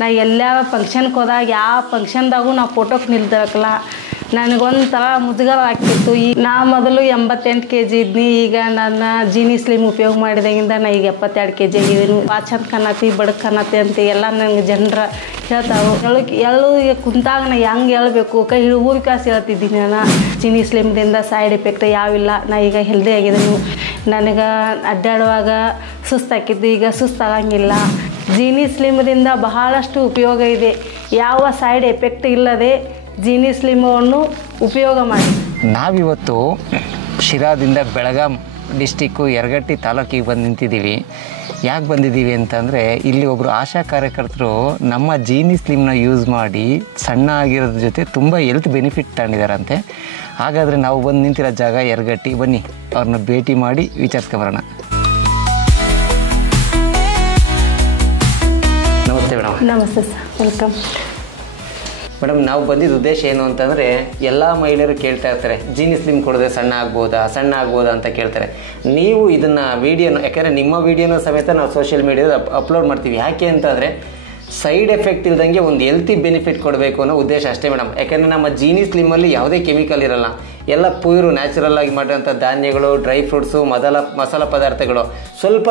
ನಾ ಎಲ್ಲ ಫಂಕ್ಷನ್ಗೆ ಹೋದಾಗ ಯಾವ ಫಂಕ್ಷನ್ದಾಗೂ ನಾವು ಫೋಟೋಕ್ಕೆ ನಿಲ್ದಿರಕ್ಕಲ್ಲ ನನಗೊಂಥರ ಮುಜುಗರ ಆಗ್ತಿತ್ತು. ಈಗ ನಾ ಮೊದಲು 88 kg ಇದ್ನಿ. ಈಗ ನನ್ನ ಜೀನಿ ಸ್ಲಿಮ್ ಉಪಯೋಗ ಮಾಡಿದಾಗಿಂದ ನಾ ಈಗ 72 kg ಆಗಿದ್ದೀನಿ. ಚಂದ ಕಾಣತಿ ಬಡಕ್ ಕಾಣತಿ ಅಂತ ಎಲ್ಲ ನನಗೆ ಜನರ ಹೇಳ್ತಾವೆ. ಎಳ್ಳು ಈಗ ಕುಂತಾಗ ನಾ ಹೆಂಗೆ ಹೇಳ್ಬೇಕು ಕೈ ಊರು ಕಾಸು ಹೇಳ್ತಿದ್ದೀನಿ. ನಾನು ಜೀನಿ ಸ್ಲಿಮ್ದಿಂದ ಸೈಡ್ ಎಫೆಕ್ಟ್ ಯಾವಿಲ್ಲ. ನಾ ಈಗ ಹೆಲ್ದಿ ಆಗಿದ್ದೀನಿ. ನನಗೆ ಅಡ್ಡಾಡುವಾಗ ಸುಸ್ತಾಕಿದ್ದು ಈಗ ಸುಸ್ತಾಗಂಗಿಲ್ಲ. ಜೀನಿ ಸ್ಲಿಮ್ದಿಂದ ಬಹಳಷ್ಟು ಉಪಯೋಗ ಇದೆ. ಯಾವ ಸೈಡ್ ಎಫೆಕ್ಟ್ ಇಲ್ಲದೆ ಜೀನಿ ಸ್ಲಿಮನ್ನು ಉಪಯೋಗ ಮಾಡಿ. ನಾವಿವತ್ತು ಶಿರಾದಿಂದ ಬೆಳಗಾಂ ಡಿಸ್ಟಿಕ್ಕು ಯರಗಟ್ಟಿ ತಾಲೂಕಿಗೆ ಬಂದು ನಿಂತಿದ್ದೀವಿ. ಯಾಕೆ ಬಂದಿದ್ದೀವಿ ಅಂತಂದರೆ ಇಲ್ಲಿ ಒಬ್ಬರು ಆಶಾ ಕಾರ್ಯಕರ್ತರು ನಮ್ಮ ಜೀನಿ ಸ್ಲಿಮ್ನ ಯೂಸ್ ಮಾಡಿ ಸಣ್ಣ ಆಗಿರೋದ್ರ ಜೊತೆ ತುಂಬ ಹೆಲ್ತ್ ಬೆನಿಫಿಟ್ ತಗೊಂಡಿದ್ದಾರಂತೆ. ಹಾಗಾದರೆ ನಾವು ಬಂದು ನಿಂತಿರೋ ಜಾಗ ಯರಗಟ್ಟಿ. ಬನ್ನಿ ಅವ್ರನ್ನ ಭೇಟಿ ಮಾಡಿ ವಿಚಾರಿಸ್ಕೊಂಬರೋಣ. ನಮಸ್ತೆ ಮೇಡಮ್. ನಮಸ್ತೆ ಸರ್, ವೆಲ್ಕಮ್. ಮೇಡಮ್, ನಾವು ಬಂದಿದ್ದ ಉದ್ದೇಶ ಏನು ಅಂತಂದರೆ ಎಲ್ಲ ಮಹಿಳೆಯರು ಕೇಳ್ತಾ ಇರ್ತಾರೆ, ಜೀನಿ ಸ್ಲಿಮ್ ಕೊಡಿದ್ರೆ ಸಣ್ಣ ಆಗ್ಬೋದಾ ಅಂತ ಕೇಳ್ತಾರೆ. ನೀವು ಇದನ್ನು ವೀಡಿಯೋನ, ಯಾಕೆಂದರೆ ನಿಮ್ಮ ವೀಡಿಯೋನ ಸಮೇತ ನಾವು ಸೋಷಿಯಲ್ ಮೀಡಿಯಾದ ಅಪ್ಲೋಡ್ ಮಾಡ್ತೀವಿ. ಯಾಕೆ ಅಂತಂದರೆ ಸೈಡ್ ಎಫೆಕ್ಟ್ ಇಲ್ದಂಗೆ ಒಂದು ಹೆಲ್ತಿ ಬೆನಿಫಿಟ್ ಕೊಡಬೇಕು ಅನ್ನೋ ಉದ್ದೇಶ ಅಷ್ಟೇ ಮೇಡಮ್. ಯಾಕೆಂದರೆ ನಮ್ಮ ಜೀನಿ ಸ್ಲಿಮ್ಮಲ್ಲಿ ಯಾವುದೇ ಕೆಮಿಕಲ್ ಇರಲ್ಲ. ಎಲ್ಲ ಪ್ಯೂರು ನ್ಯಾಚುರಲ್ ಆಗಿ ಮಾಡಿರೋಂಥ ಧಾನ್ಯಗಳು, ಡ್ರೈ ಫ್ರೂಟ್ಸು, ಮಸಾಲ ಪದಾರ್ಥಗಳು, ಸ್ವಲ್ಪ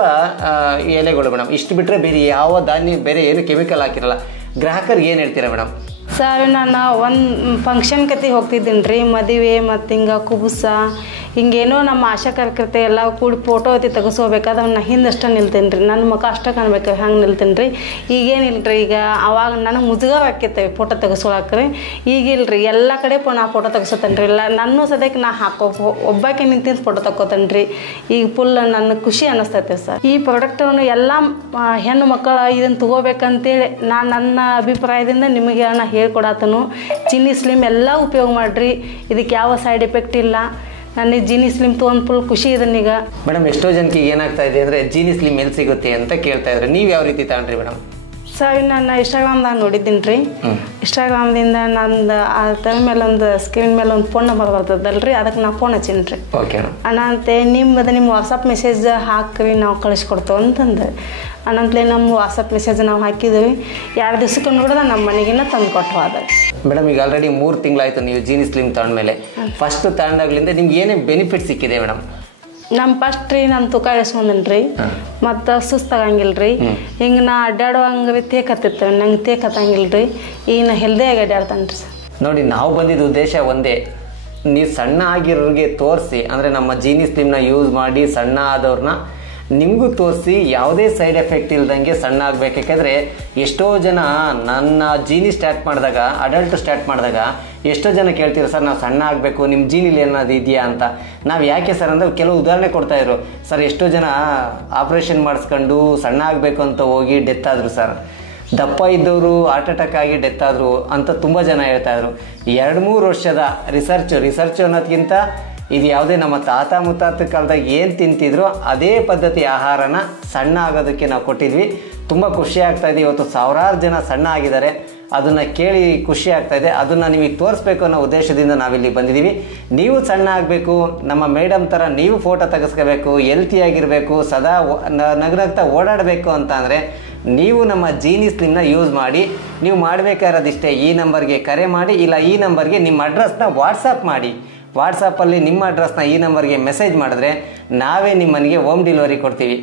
ಎಲೆಗಳು ಮೇಡಮ್. ಇಷ್ಟು ಬಿಟ್ಟರೆ ಬೇರೆ ಯಾವ ಧಾನ್ಯ, ಬೇರೆ ಏನು ಕೆಮಿಕಲ್ ಹಾಕಿರಲ್ಲ. ಗ್ರಾಹಕರಿಗೆ ಏನು ಹೇಳ್ತೀರಾ ಮೇಡಮ್? ಸರ್, ನಾನು ಒಂದು ಫಂಕ್ಷನ್ ಕತೆ ಹೋಗ್ತಿದ್ದೀನಿ ರೀ. ಮದುವೆ ಮತ್ತು ಹಿಂಗೆ ಕುಬುಸ ಹಿಂಗೇನೋ ನಮ್ಮ ಆಶಾ ಕಾರ್ಯಕರ್ತೆ ಎಲ್ಲ ಕೂಡಿ ಫೋಟೋ ಐತಿ ತೆಗೆಸ್ಕೋಬೇಕಾದ್ರೆ ನಾ ಹಿಂದಷ್ಟೇ ನಿಲ್ತೀನಿ ರೀ. ನನ್ನ ಮುಖ ಅಷ್ಟೇ ಕಾಣ್ಬೇಕು ಹಂಗೆ ನಿಲ್ತೀನಿ ರೀ. ಈಗೇನಿಲ್ಲ ರೀ. ಈಗ ಅವಾಗ ನನಗೆ ಮುಜುಗರ ಆಕೈತೆ ಫೋಟೋ ತೆಗೆಸ್ಕೊಳಕ್ಕೆ ರೀ. ಈಗಿಲ್ಲ ರೀ, ಎಲ್ಲ ಕಡೆ ನಾ ಫೋಟೋ ತೆಗೆಸೋತೇನೆ ರೀ. ಇಲ್ಲ ನನ್ನ ಸದ್ಯಕ್ಕೆ ನಾ ಒಬ್ಬಾಕೆ ನಿಂತಿದ್ದು ಫೋಟೋ ತಗೋತೇನೆ ರೀ. ಈಗ ಫುಲ್ ನನ್ನ ಖುಷಿ ಅನ್ನಿಸ್ತೈತೆ ಸರ್. ಈ ಪ್ರಾಡಕ್ಟನ್ನು ಎಲ್ಲ ಹೆಣ್ಣು ಮಕ್ಕಳು ಇದನ್ನು ತಗೋಬೇಕಂತೇಳಿ ನನ್ನ ಅಭಿಪ್ರಾಯದಿಂದ ನಿಮಗೆ ನಾ ಹೇಳ್ಕೊಡತ್ತನು. ಜೀನಿ ಸ್ಲಿಮ್ ಎಲ್ಲ ಉಪಯೋಗ ಮಾಡಿರಿ. ಇದಕ್ಕೆ ಯಾವ ಸೈಡ್ ಎಫೆಕ್ಟ್ ಇಲ್ಲ. ನನಗೆ ಜೀನಿ ಸ್ಲಿಮ್ ತೊಗೊಂಡು ಫುಲ್ ಖುಷಿ ಇದನ್ನೀಗ. ಮೇಡಮ್, ಎಷ್ಟೋ ಜನಕ್ಕೆ ಏನಾಗ್ತಾ ಇದೆ ಅಂದರೆ ಜೀನಿ ಸ್ಲಿಮ್ ಎಲ್ಲಿ ಸಿಗುತ್ತೆ ಅಂತ ಕೇಳ್ತಾ ಇದ್ದಾರೆ. ನೀವು ಯಾವ ರೀತಿ ತಗೊಂಡ್ರಿ ಮೇಡಮ್? ಸರ್, ನಾನು ಇನ್ಸ್ಟಾಗ್ರಾಮ್ದಾಗ ನೋಡಿದ್ದೀನಿ ರೀ. ಇನ್ಸ್ಟಾಗ್ರಾಮ್ದಿಂದ ನಂದು ಅದರ ಮೇಲೆ ಒಂದು ಸ್ಕ್ರೀನ್ ಮೇಲೆ ಒಂದು ಫೋನ್ ನಂಬರ್ ಬರ್ತದಲ್ರಿ, ಅದಕ್ಕೆ ನಾ ಫೋನ್ ಹಚ್ಚೀನಿ ರೀ. ಓಕೆ ಅನಂತೆ ನಿಮ್ಮ ವಾಟ್ಸಪ್ ಮೆಸೇಜ್ ಹಾಕ್ರಿ, ನಾವು ಕಳಿಸ್ಕೊಡ್ತೇವೆ ಅಂತಂದು. ಅನಂತಲೇ ನಮ್ಮ ವಾಟ್ಸಪ್ ಮೆಸೇಜ್ ನಾವು ಹಾಕಿದ್ವಿ. 2 ದಿವ್ಸಕ್ಕೆ ನೋಡಿದ ನಮ್ಮ ಮನೆಗಿನ್ನ ತಂದು ಕೊಟ್ಟು ಅದ. ಮೇಡಮ್, ಈಗ ಆಲ್ರೆಡಿ 3 ತಿಂಗಳಾಯಿತು ನೀವು ಜೀನಿ ಸ್ಲಿಮ್ ತಗೊಂಡ್ಮೇಲೆ. ಫಸ್ಟ್ ತಗೊಂಡಾಗ್ಲಿಂದ ನಿಮ್ಗೆ ಏನೇ ಬೆನಿಫಿಟ್ ಸಿಕ್ಕಿದೆ ಮೇಡಮ್? ಫಸ್ಟ್ ರೀ ನಾನು ತೂಕ ಇಳಿಸ್ಕೊಂಡೇನಿ ರೀ. ಮತ್ತು ಸುಸ್ತಾಗಂಗಿಲ್ಲ ರೀ. ಹಿಂಗೆ ನಾ ಅಡ್ಡಾಡುವಂಗೆ ರೀ ತೇಕತ್ತಿತ್ತು, ನಂಗೆ ತೇಕತ್ತಂಗಿಲ್ಲ ರೀ. ಈಗ ನಾ ಹೆಲ್ದಿಯಾಗಿ ಅಡ್ಡಾಡ್ತಾನೆ ರೀ ಸರ್. ನೋಡಿ, ನಾವು ಬಂದಿದ್ದ ಉದ್ದೇಶ ಒಂದೇ, ನೀವು ಸಣ್ಣ ಆಗಿರೋರಿಗೆ ತೋರಿಸಿ, ಅಂದರೆ ನಮ್ಮ ಜೀನಿ ಸ್ಲಿಮ್ನ ಯೂಸ್ ಮಾಡಿ ಸಣ್ಣ ಆದವ್ರನ್ನ ನಿಮಗೂ ತೋರಿಸಿ ಯಾವುದೇ ಸೈಡ್ ಎಫೆಕ್ಟ್ ಇಲ್ದಂಗೆ ಸಣ್ಣ ಆಗಬೇಕು. ಯಾಕೆಂದರೆ ಎಷ್ಟೋ ಜನ ನನ್ನ ಜೀನಿ ಅಡಲ್ಟ್ ಸ್ಟಾರ್ಟ್ ಮಾಡಿದಾಗ ಎಷ್ಟೋ ಜನ ಕೇಳ್ತೀರ, ಸರ್ ನಾವು ಸಣ್ಣ ಆಗಬೇಕು, ನಿಮ್ಮ ಜೀನಿಲಿ ಏನಾದ್ರು ಇದೆಯಾ ಅಂತ. ನಾವು ಯಾಕೆ ಸರ್ ಅಂದರೆ ಕೆಲವು ಉದಾಹರಣೆ ಕೊಡ್ತಾಯಿದ್ರು. ಸರ್, ಎಷ್ಟೋ ಜನ ಆಪ್ರೇಷನ್ ಮಾಡಿಸ್ಕೊಂಡು ಸಣ್ಣ ಆಗಬೇಕು ಅಂತ ಹೋಗಿ ಡೆತ್ ಆದರು ಸರ್. ದಪ್ಪ ಇದ್ದವರು ಹಾರ್ಟ್ ಅಟ್ಯಾಕ್ ಆಗಿ ಡೆತ್ ಆದರು ಅಂತ ತುಂಬ ಜನ ಹೇಳ್ತಾಯಿದ್ರು. 2-3 ವರ್ಷದ ರಿಸರ್ಚ್ ಅನ್ನೋದಕ್ಕಿಂತ ಇದು ಯಾವುದೇ ನಮ್ಮ ತಾತ ಮುತ್ತಾತ ಕಾಲದಾಗ ಏನು ತಿಂತಿದ್ರು ಅದೇ ಪದ್ಧತಿ ಆಹಾರನ ಸಣ್ಣ ಆಗೋದಕ್ಕೆ ನಾವು ಕೊಟ್ಟಿದ್ವಿ. ತುಂಬ ಖುಷಿ ಆಗ್ತಾಯಿದೆ. ಇವತ್ತು ಸಾವಿರಾರು ಜನ ಸಣ್ಣ ಆಗಿದ್ದಾರೆ. ಅದನ್ನು ಕೇಳಿ ಖುಷಿ ಆಗ್ತಾಯಿದೆ. ಅದನ್ನು ನಿಮಗೆ ತೋರಿಸ್ಬೇಕು ಅನ್ನೋ ಉದ್ದೇಶದಿಂದ ನಾವಿಲ್ಲಿ ಬಂದಿದ್ದೀವಿ. ನೀವು ಸಣ್ಣ ಆಗಬೇಕು, ನಮ್ಮ ಮೇಡಮ್ ಥರ ನೀವು ಫೋಟೋ ತೆಗೆಸ್ಕೋಬೇಕು, ಹೆಲ್ತಿಯಾಗಿರಬೇಕು, ಸದಾ ನಗನಗ್ತಾ ಓಡಾಡಬೇಕು ಅಂತ ಅಂದರೆ ನೀವು ನಮ್ಮ ಜೀನಿ ಸ್ಲಿಮ್ನ ಯೂಸ್ ಮಾಡಿ. ನೀವು ಮಾಡಬೇಕಾಗಿರೋದಿಷ್ಟೇ, ಈ ನಂಬರ್ಗೆ ಕರೆ ಮಾಡಿ, ಇಲ್ಲ ಈ ನಂಬರ್ಗೆ ನಿಮ್ಮ ಅಡ್ರೆಸ್ನ ವಾಟ್ಸಪ್ ಮಾಡಿ. ವಾಟ್ಸಪ್ಪಲ್ಲಿ ನಿಮ್ಮ ಅಡ್ರೆಸ್ನ ಈ ನಂಬರ್ಗೆ ಮೆಸೇಜ್ ಮಾಡಿದ್ರೆ ನಾವೇ ನಿಮ್ಮ ಮನೆಗೆ ಹೋಮ್ ಡೆಲಿವರಿ ಕೊಡ್ತೀವಿ.